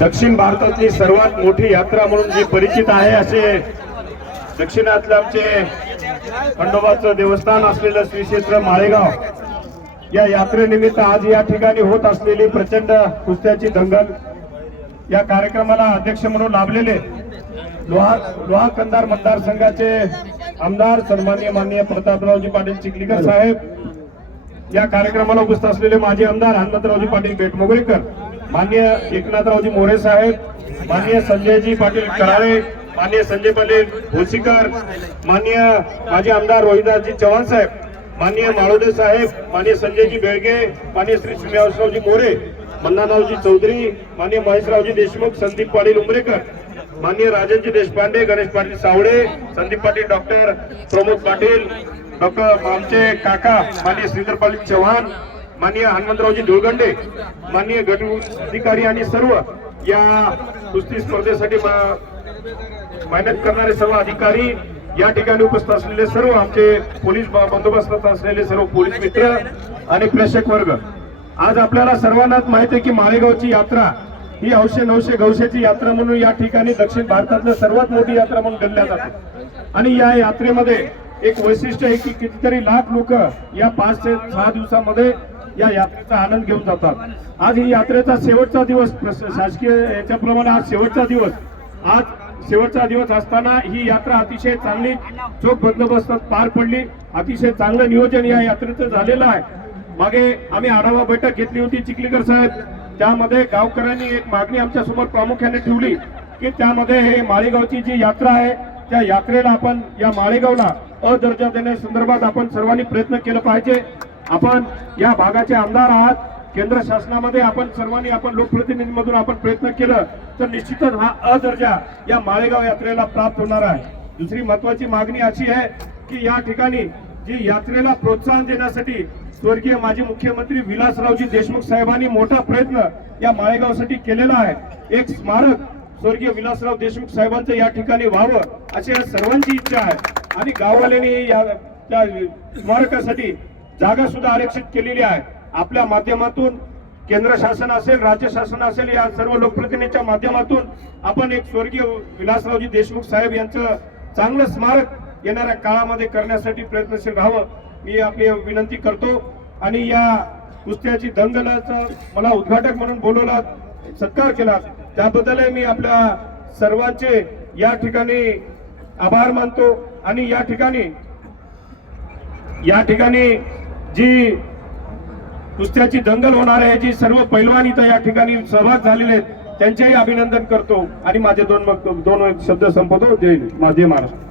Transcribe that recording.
दक्षिण भारतातली सर्वात मोठी यात्रा म्हणून जी परिचित आहे असे दक्षिणातले आमचे खंडोबाचं देवस्थान असलेलं श्री क्षेत्र माळेगाव. या यात्रेनिमित्त आज या ठिकाणी होत असलेली प्रचंड कुस्त्याची दंगल या कार्यक्रमाला अध्यक्ष म्हणून लाभलेले लोहा लोहा कंदार मतदारसंघाचे आमदार सन्मान्य माननीय प्रतापरावजी पाटील चिखलीकर साहेब. या कार्यक्रमाला उपस्थित असलेले माजी आमदार हनुमंतरावजी पाटील बेटमोगरेकर. मान्य एकनाथरावजी मोरे साहेब मान्य संजयजी पाटील कराळे मान्य संजय पाटील भोसीकर मान्य माजी आमदार रोहिदासजी चव्हाण साहेब मान्य माळोदे साहेब मान्य संजयजी बेळगे मान्य श्री श्रीनिवासरावजी मोरे मन्नारावजी चौधरी मान्य महेशरावजी देशमुख संदीप पाटील उमरेकर मान्य राजनजी देशपांडे गणेश पाटील सावळे संदीप पाटील डॉक्टर प्रमोद पाटील डॉक्टर आमचे काका मान्य श्रीधर पाटील चव्हाण मान्य हनुमंतरावजी धुळगंडे मान्य गट अधिकारी आणि सर्व या कुस्ती स्पर्धेसाठी मेहनत करणारे सर्व अधिकारी या ठिकाणी उपस्थित असलेले सर्व आमचे पोलीस ब- बंदोबस्तात असलेले सर्व पोलीस मित्र आणि प्रेक्षक वर्ग. आज आपल्याला सर्वांनाच माहिती आहे की माळेगावची यात्रा ही औशे नवशे गवशेची यात्रा म्हणून या ठिकाणी दक्षिण भारतातलं सर्वात मोठी यात्रा म्हणून गणल्या जाते. आणि या यात्रेमध्ये एक वैशिष्ट्य आहे की कितीतरी लाख लोक या पाच ते सहा दिवसामध्ये या यात्रेचा आनंद घेऊन जातात. आज ही यात्रेचा शेवटचा दिवस शासकीय याच्याप्रमाणे आज शेवटचा दिवस. आज शेवटचा दिवस असताना ही यात्रा अतिशय चांगली चोख बंदोबस्तात पार पडली. अतिशय चांगलं नियोजन या यात्रेचं झालेलं आहे. मागे आम्ही आढावा बैठक घेतली होती चिखलीकर साहेब. त्यामध्ये गावकऱ्यांनी एक मागणी आमच्यासमोर प्रामुख्याने ठेवली की त्यामध्ये हे माळेगावची जी यात्रा आहे त्या यात्रेला आपण या माळेगावला अ दर्जा देण्यासंदर्भात आपण सर्वांनी प्रयत्न केला पाहिजे. आपण या भागाचे आमदार आहात. केंद्र शासनामध्ये आपण सर्वांनी आपण लोकप्रतिनिधीमधून आपण प्रयत्न केलं तर निश्चितच हा अ दर्जा या माळेगाव यात्रेला प्राप्त होणार आहे. दुसरी महत्वाची मागणी अशी आहे की या ठिकाणी जी यात्रेला प्रोत्साहन देण्यासाठी स्वर्गीय माजी मुख्यमंत्री विलासरावजी देशमुख साहेबांनी मोठा प्रयत्न या माळेगावसाठी केलेला आहे. एक स्मारक स्वर्गीय विलासराव देशमुख साहेबांचं या ठिकाणी व्हावं अशी सर्वांची इच्छा आहे. आणि गाववाल्यांनी या त्या स्मारकासाठी जागा सुद्धा आरक्षित केलेली आहे. आपल्या माध्यमातून केंद्र शासन असेल राज्य शासन असेल या सर्व लोकप्रतिनिधीच्या माध्यमातून आपण एक स्वर्गीय विलासरावजी देशमुख साहेब यांचं चांगलं स्मारक येणाऱ्या काळामध्ये करण्यासाठी प्रयत्नशील राहावं. मी आपली विनंती करतो. आणि या कुस्त्याची दंगलाचं मला उद्घाटक म्हणून बोलवला सत्कार केला. त्याबद्दलही मी आपल्या सर्वांचे या ठिकाणी आभार मानतो. आणि या ठिकाणी या ठिकाणी जी कुस्त्याची दंगल होणार आहे जी सर्व पैलवान इथं या ठिकाणी सहभाग झालेले आहेत त्यांचेही अभिनंदन करतो. आणि माझे दोन मग दोन शब्द संपवतो. जय माझे महाराष्ट्र.